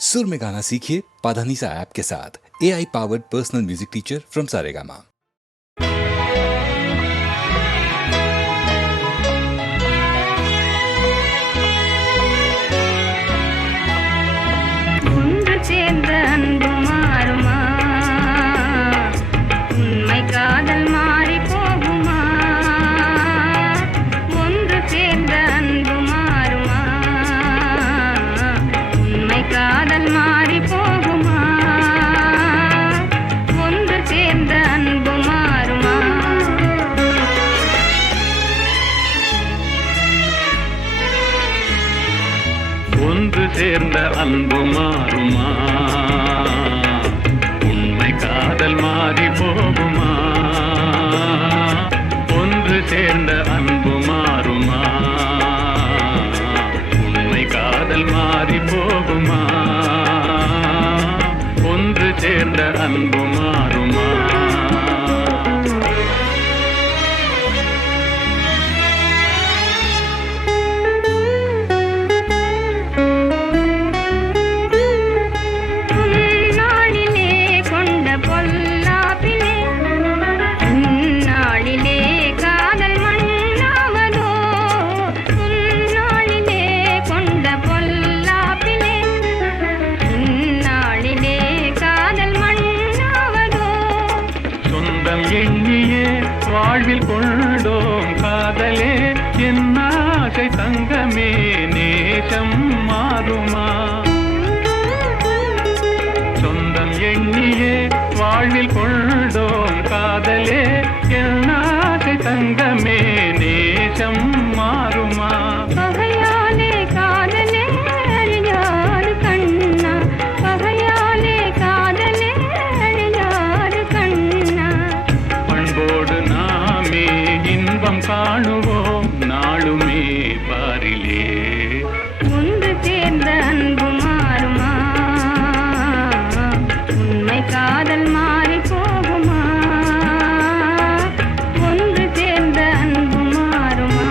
सुर में गाना सीखिए पाधानीसा ऐप के साथ। AI powered personal music teacher from Saregama. சேர்ந்த அன்பு மாறுமா? உண்மை காதல் மாறி போகுமா? ஒன்று சேர்ந்த அன்பு மாறுமா? உண்மை காதல் மாறி போகுமா? ஒன்று சேர்ந்த அன்பு மாறுமா? வாழ்வில் கொண்டோம் காதலே என் ஆசை தங்கமே, நேசம் மாறுமா? சொந்தம் எண்ணியே வாழ்வில் கொண்டோம் காதலே என் ஆசை தங்கமே, நேசம் மாறுமா? காணுவோம் நாளுமே பாரிலே. ஒன்று சேர்ந்த அன்பு மாறுமா? உண்மை காதல் மாறி போகுமா? ஒன்று சேர்ந்த அன்பு மாறுமா?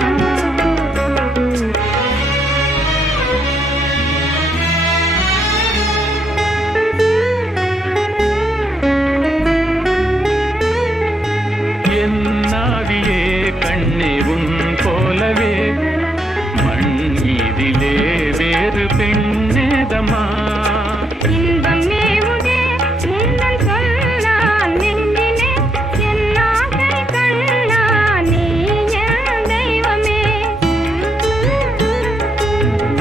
என் நாவியே கண்ணே உன் போலவே மண் மீதிலே வேறு பெண்ணேதமா? இன்பம் மேவுதே முன்னன் சொன்னான் நெஞ்சிலே, என் ஆசை கண்ணா நீ என் தெய்வமே.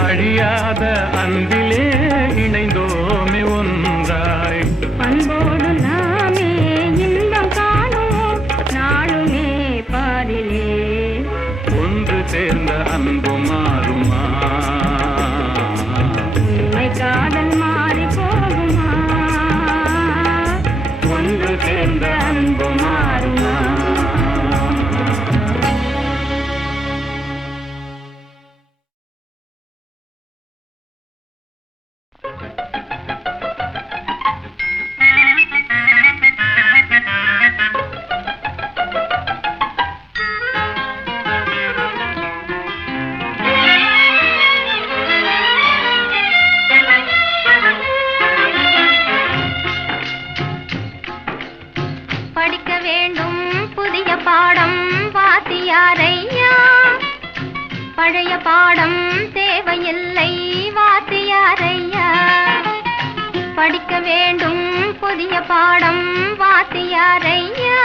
அழியாத அன்பிலே இணைந்தோமே ஒன்றாய், அன்போடு நாமே இன்பம் காணுவோம் நாளுமே பாரிலே. ஒன்று சேர்ந்த அன்பு மாறுமா? உண்மை காதல் மாறி போகுமா? ஒன்று சேர்ந்த அன்பு மாறுமா? படிக்க வேண்டும் புதிய பாடம் வாத்தியாரையா, பழைய பாடம் தேவையில்லை வாத்தியாரையா. படிக்க வேண்டும் புதிய பாடம் வாத்தியாரையா,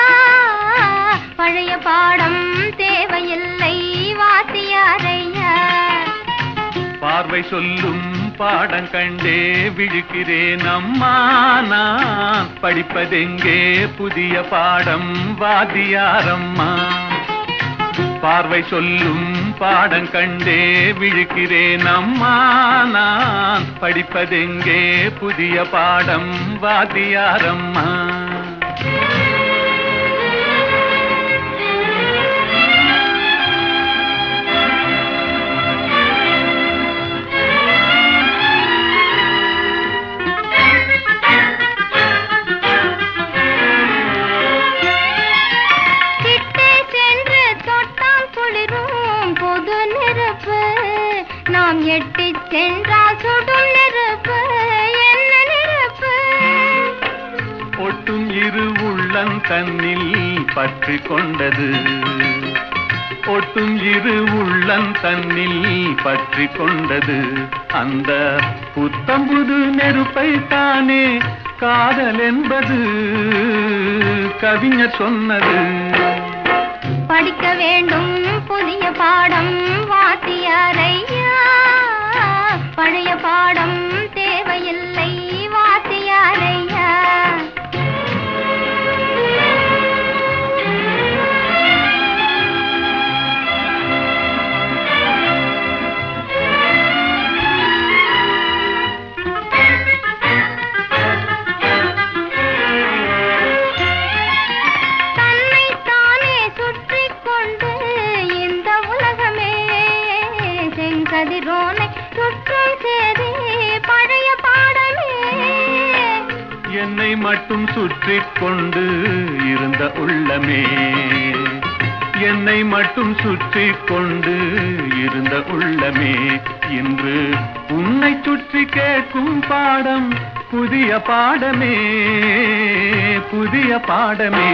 பழைய பாடம் தேவையில்லை வாத்தியாரையா. பார்வை சொல்லும் பாடம் கண்டே விழுக்கிறேன் அம்மா, நான் படிப்பதெங்கே புதிய பாடம் வாத்தியாரம்மா. பார்வை சொல்லும் பாடம் கண்டே விழுக்கிறேன் அம்மா, நான் படிப்பதெங்கே புதிய பாடம் வாத்தியாரம்மா. நாம் எட்டிச் சென்றால் சுடும் நெருப்பு தன்னில் பற்றி கொண்டது ஒட்டும் இரு உள்ளம் தன்னில் பற்றி கொண்டது அந்த புத்தம்புது நெருப்பை தானே காதல் என்பது கவிஞர் சொன்னது படிக்க வேண்டும் புதிய பாடம் வாத்தியாரையா பழைய பாடம் தேவையில்லை வாத்தியாரையா கதிரோனை சுற்றும் சேதி பழைய பாடமே என்னை மட்டும் சுற்றி கொண்டு இருந்த உள்ளமே என்னை மட்டும் சுற்றி கொண்டு இருந்த உள்ளமே இன்று உன்னை சுற்றி கேட்கும் பாடம் புதிய பாடமே புதிய பாடமே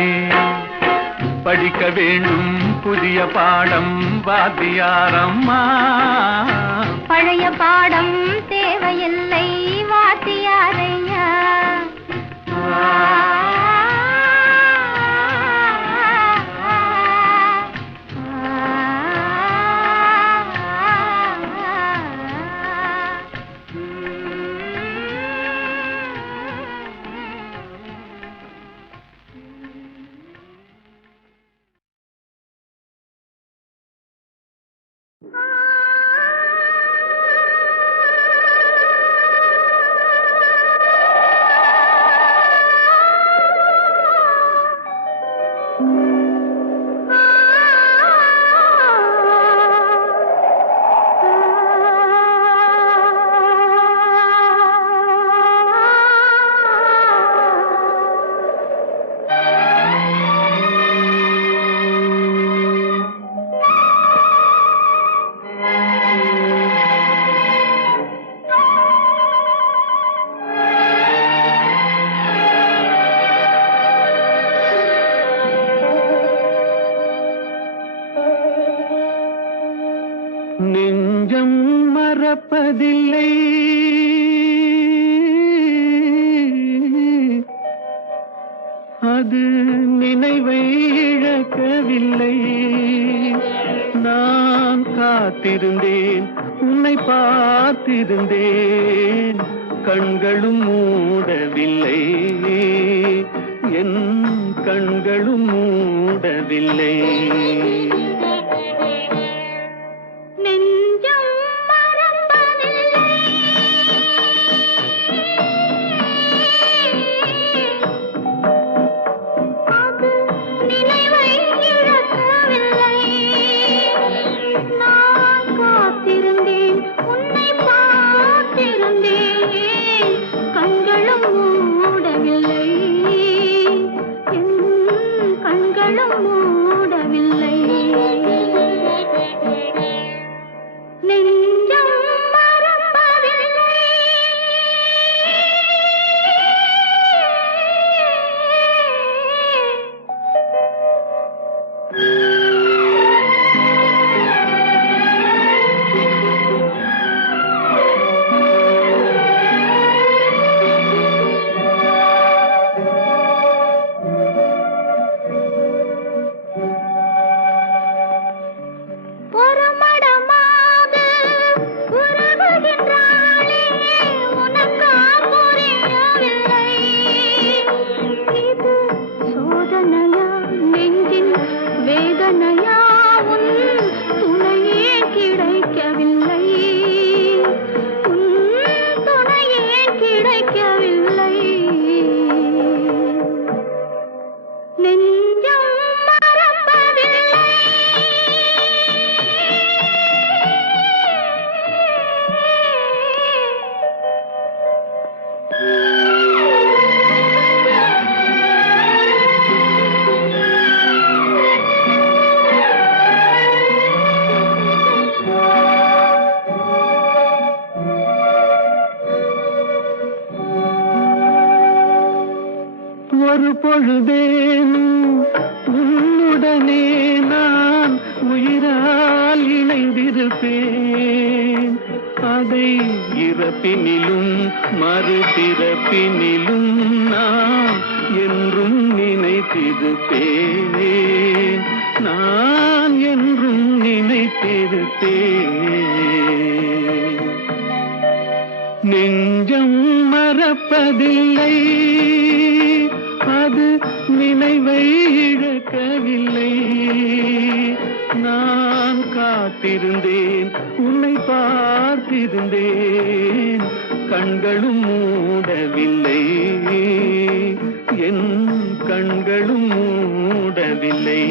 படிக்க வேண்டும் புதிய பாடம் வாத்தியாரம்மா பழைய பாடம் தேவையில்லை வாத்தியாரையா நெஞ்சம் மறப்பதில்லை அது நினைவை இழக்கவில்லை நான் காத்திருந்தேன் உன்னை பார்த்திருந்தேன் கண்களும் மூடவில்லை என் கண்களும் மூடவில்லை ஒரு பொழுதேனும் உன்னுடனே நான் உயிரால் இணைந்திருப்பேன். அதை இறப்பினிலும் மறுபிறப்பினிலும் நான் என்றும் நினைத்திருப்பேன். நான் என்றும் நினைத்திருப்பேன். நெஞ்சம் மறப்பதில்லை, அது நினைவை இழக்கவில்லை. நான் காத்திருந்தேன், உன்னை பார்த்திருந்தேன், கண்களும் மூடவில்லை, என் கண்களும் மூடவில்லை.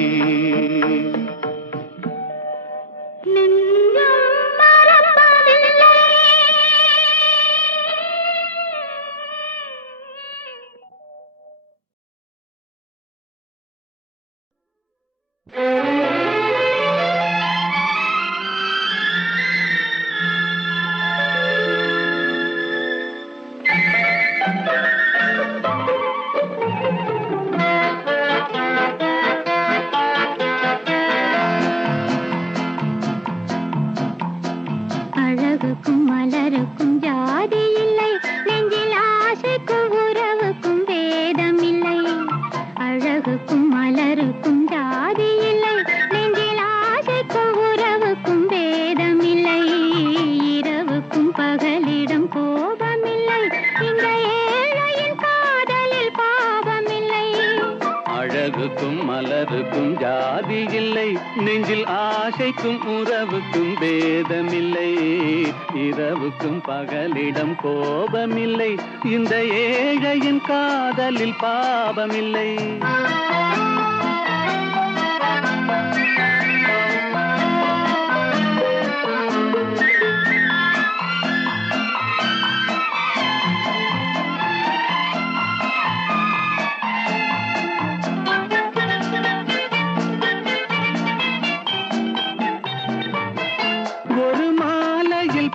அழகுக்கும் மலருக்கும் ஜாதி இல்லை, நெஞ்சில் ஆசைக்கும் உறவுக்கும் வேதம் இல்லை. அழகுக்கும் மலருக்கும் ஜாதி இல்லை, நெஞ்சில் ஆசைக்கும் உறவுக்கும் வேதம் இல்லை. இரவுக்கும் பகலிடம் கோபமில்லை, இந்த ஏழையின் காதலில் பாவமில்லை. அழகுக்கும் மலருக்கும் ஜாதி இல்லை, நெஞ்சில் ஆசைக்கும் உறவுக்கும் பேதமில்லை. இரவுக்கும் பகலிடம் கோபமில்லை, இந்த ஏழையின் காதலில் பாவமில்லை.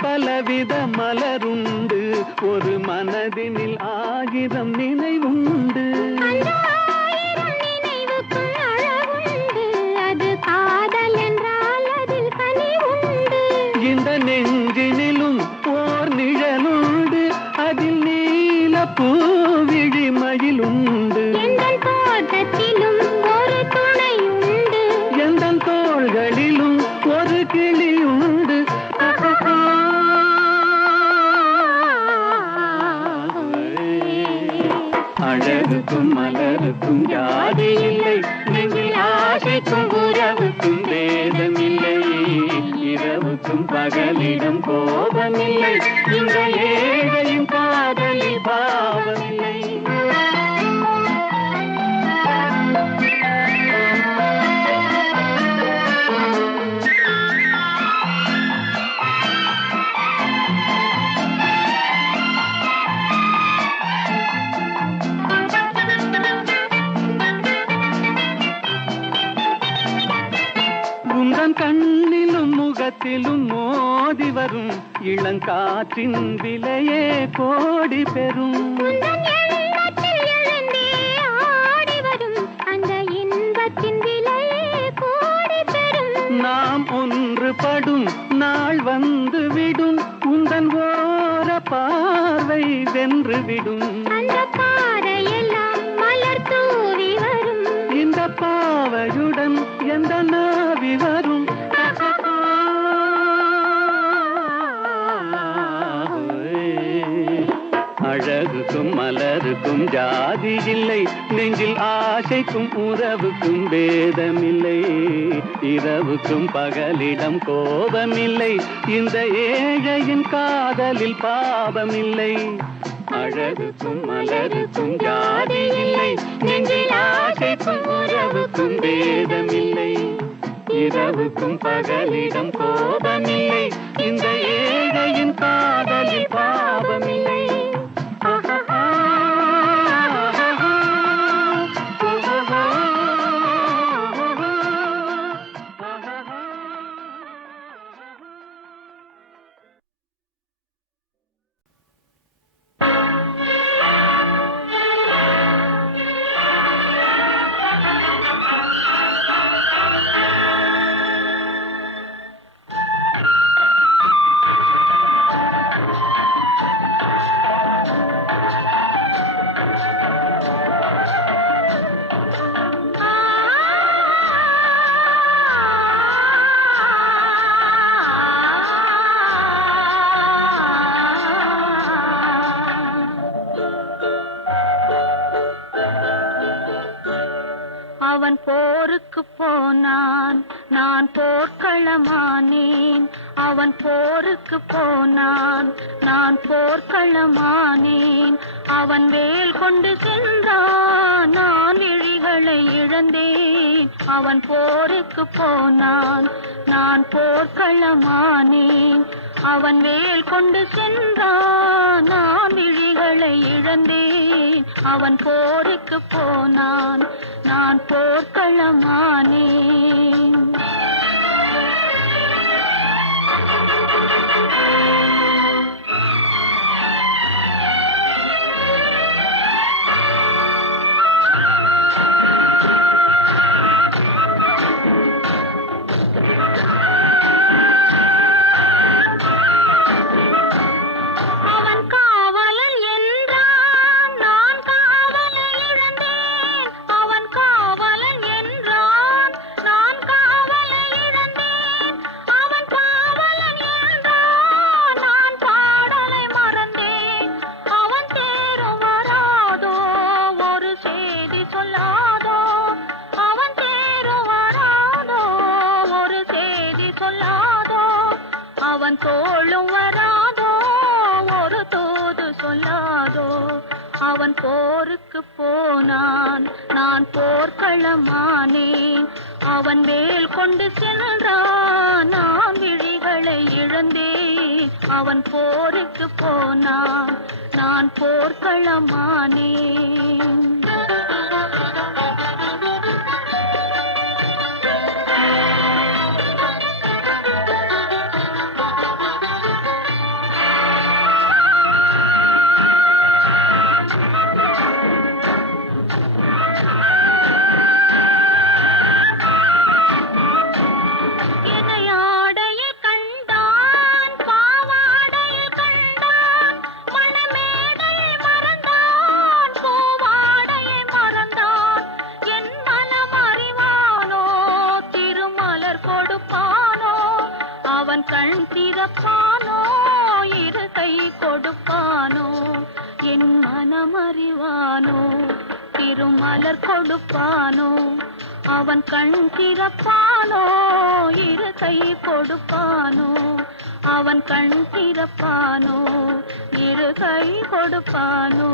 பலவித மலருண்டு, ஒரு மனதினில் 1000 நினைவுண்டு. நினைவுக்கும் அழகுண்டு, அது காதல் என்றால் அதில் கனிவுண்டு. இந்த நெஞ்சினிலும் ஓர் நிழலுண்டு, அதில் நீல பூவிழிமயிலுண்டு. எங்கள் தோட்டத்திலும் ஒரு துணையுண்டு, எந்தன் தோள்களிலும் ஒரு கிளியுண்டு. அழகுக்கும் மலருக்கும் ஜாதி இல்லை, நெஞ்சில் ஆசைக்கும் உறவுக்கும் வேதமில்லை. இரவுக்கும் பகலிடம் கோபமில்லை, இந்த ஏழையும் காதலில் பாவமில்லை. கண்ணிலும் முகத்திலும் மோதி வரும் இளங்காற்றின் விலையே கோடி பெறும். அந்த இன்பத்தின் விலையே கோடி பெறும். நாம் ஒன்றுபடும் நாள் வந்து விடும், உந்தன் ஓர பார்வை வென்று விடும். அந்த பாறையெல்லாம் மலர் தூவி வரும், இந்த பாவையுடன் எந்த நாவி வரும். அழகுக்கும் மலருக்கும் ஜாதி இல்லை, நெஞ்சில் ஆசைக்கும் உறவுக்கும் வேதமில்லை. இரவுக்கும் பகலிடம் கோபமில்லை, இந்த ஏழையின் காதலில் பாவமில்லை. அழகுக்கும் மலருக்கும் ஜாதி இல்லை, நெஞ்சில் ஆசைக்கும் உறவுக்கும் வேதமில்லை. இரவுக்கும் பகலிடம் கோபமில்லை, இந்த ஏழையின் காதலில் பாவமில்லை. அவன் போருக்கு போனான், நான் போர்க்களமானேன். அவன் போருக்கு போனான், நான் போர்க்களமானேன். அவன் வேல் கொண்டு சென்றான், நான் விழிகளை இழந்தேன். அவன் போருக்கு போனான், நான் போர்க்களமானேன். அவன் வேல் கொண்டு சென்றான், நான் விழிகளை இழந்தேன். அவன் போருக்கு போனான், நான் போர்க்களமானேன். அவன் தோளும் வராதோ, ஒரு தூது சொல்லாதோ. அவன் போருக்கு போனான், நான் போர்க்களமானேன். அவன் வேல் கொண்டு சென்றான், நான் விழிகளை இழந்தேன். அவன் போருக்கு போனான், நான் போர்க்களமானேன். அவன் கண் திறப்பானோ, இரு கை கொடுப்பானோ, என் மனம் அறிவானோ, திருமலர் கொடுப்பானோ. அவன் கண் திறப்பானோ, இரு கை கொடுப்பானோ, அவன் கண் திறப்பானோ, இரு கை கொடுப்பானோ.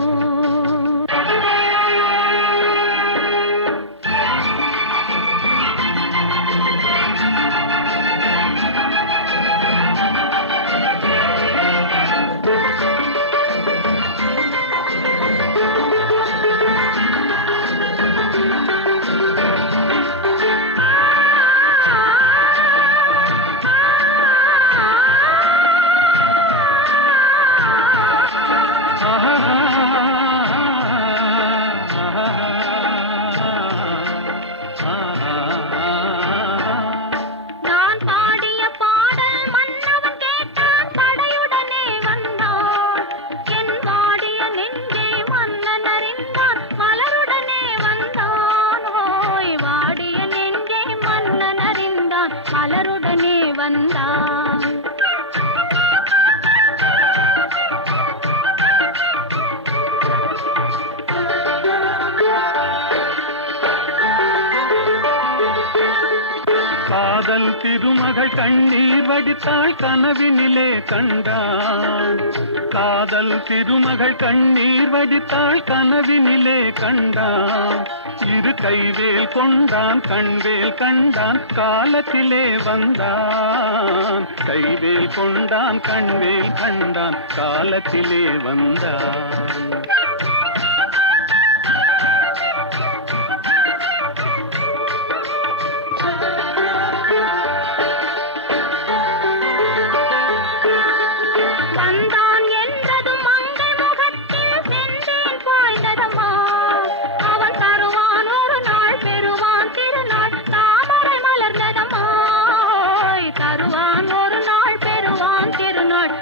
மலருடனே வந்தான். காதல் திருமகள் கண்ணீர் வடித்தாள், கனவினிலே கண்டான். காதல் திருமகள் கண்ணீர் வடித்தாள், கனவினிலே கண்டான். இரு கைவேல் கொண்டான், கண்வேல் கண்டான், காலத்திலே வந்தான். கைவேல் கொண்டான், கண்வேல் கண்டான், காலத்திலே வந்தான்.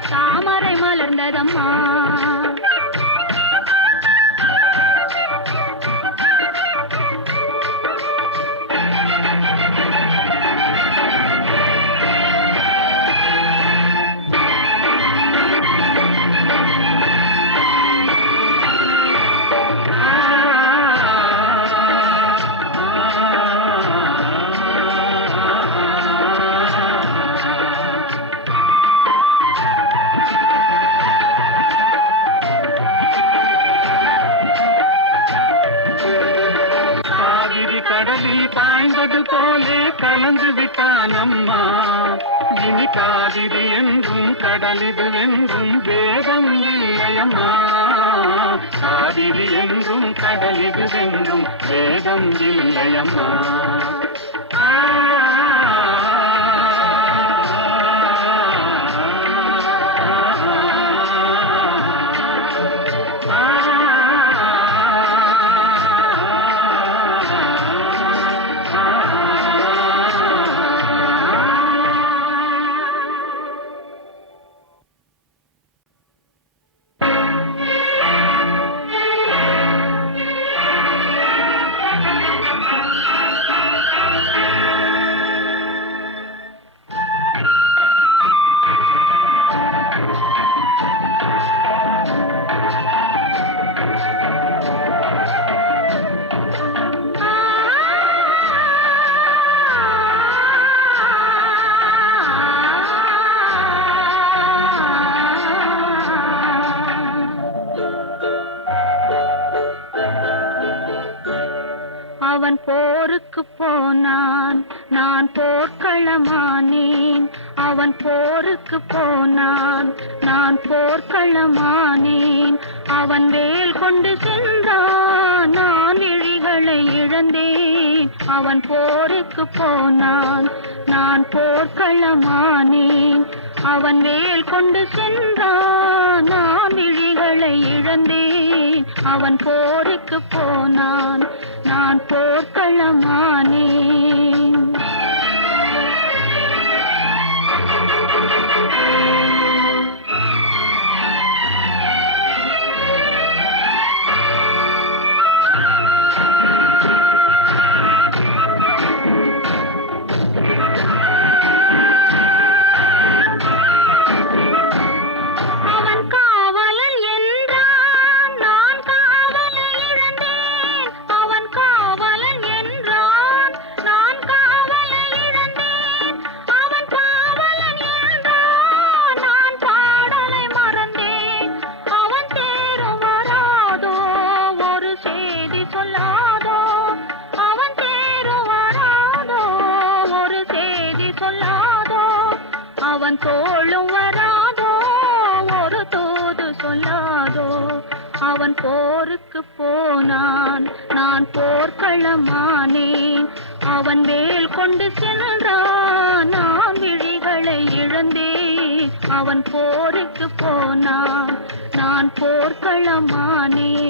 தாமரை மலர்ந்ததம்மா. கலந்து விட்டான் அம்மா. இனி காவிரி என்றும் கடலிது என்றும் வேதம் இல்லையம்மா. காவிரி என்றும் கடலிது என்றும் வேதம் இல்லையம்மா. அவன் போருக்கு போனான், நான் போர்க்களமானேன். அவன் போருக்கு போனான், நான் போர்க்களமானேன். அவன் வேல் கொண்டு சென்றான், நான் விழிகளை இழந்தேன். அவன் போருக்கு போனான், நான் போர்க்களமானேன். அவன் வேல் கொண்டு சென்றான், நான் விழிகளை இழந்தேன். அவன் போருக்கு போனான், நான் போர்க்களமானேன். அவன் தோளும் வராதோ, ஒரு தூது சொல்லாதோ. அவன் போருக்கு போனான், நான் போர்க்களமானேன். அவன் வேல் கொண்டு சென்றான், நான் விழிகளை இழந்தேன். அவன் போருக்கு போனான், நான் போர்க்களமானேன்.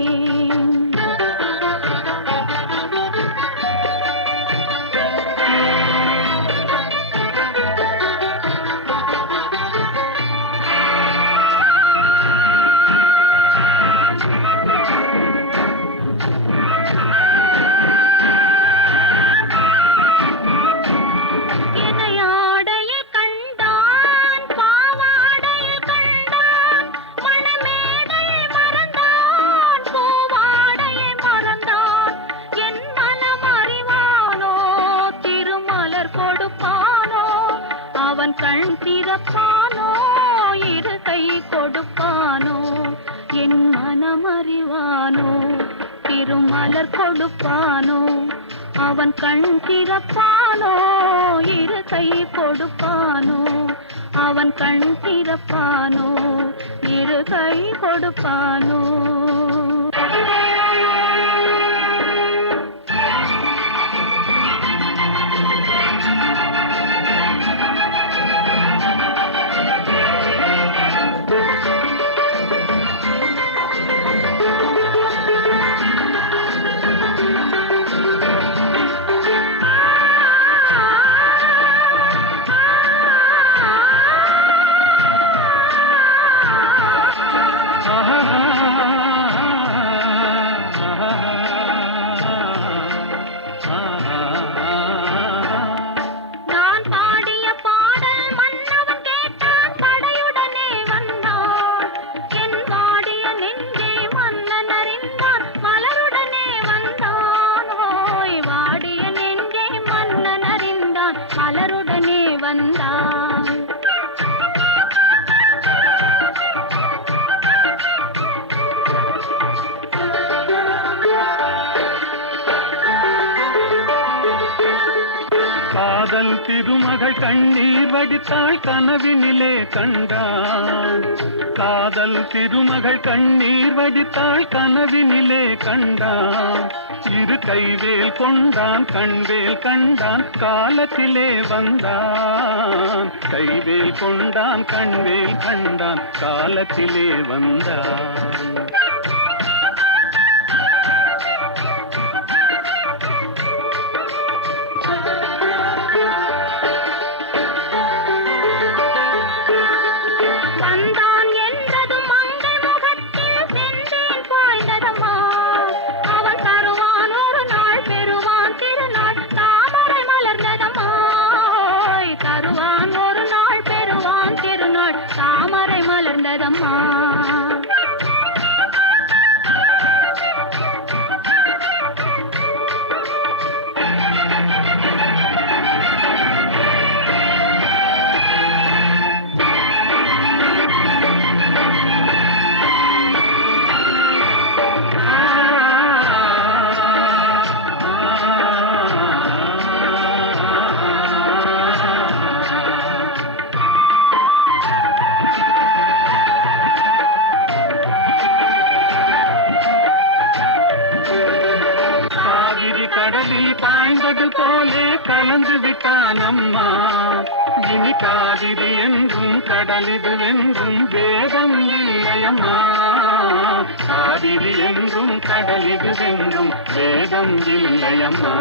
கண் திறப்பானோ, இரு கை கொடுப்பானோ, என் மனமறிவானோ, திருமலர் கொடுப்பானோ. அவன் கண் திறப்பானோ, இரு கை கொடுப்பானோ. அவன் கண் திறப்பானோ, இரு கை கொடுப்பானோ. காதல் திருமகள் கண்ணீர் வடித்தாள் கனவினிலே கண்டான். காதல் திருமகள் கண்ணீர் வடித்தாள் கனவினிலே கண்டான். இரு கைவேல் கொண்டான் கண்வேல் கண்டான் காலத்திலே வந்தான். கைவேல் கொண்டான் கண்வேல் கண்டான் காலத்திலே வந்தான். வந்தான் என்றதும் மங்கை முகத்தில் சென்றேன் பாய்ந்ததம்மா. அவன் தருவான் ஒரு நாள் பெறுவான் திருநாள் தாமரை மலர்ந்ததம்மா. தருவான் ஒரு நாள் பெறுவான் திருநாள் தாமரை மலர்ந்ததம்மா. கடலில் பாய்ந்தது போலே கலந்து விட்டான் அம்மா. இனி காவிரி என்றும் கடலிது வென்றும் வேதம் இல்லையம்மா. காவிரி என்றும் கடலிது வென்றும் வேதம் இல்லையம்மா.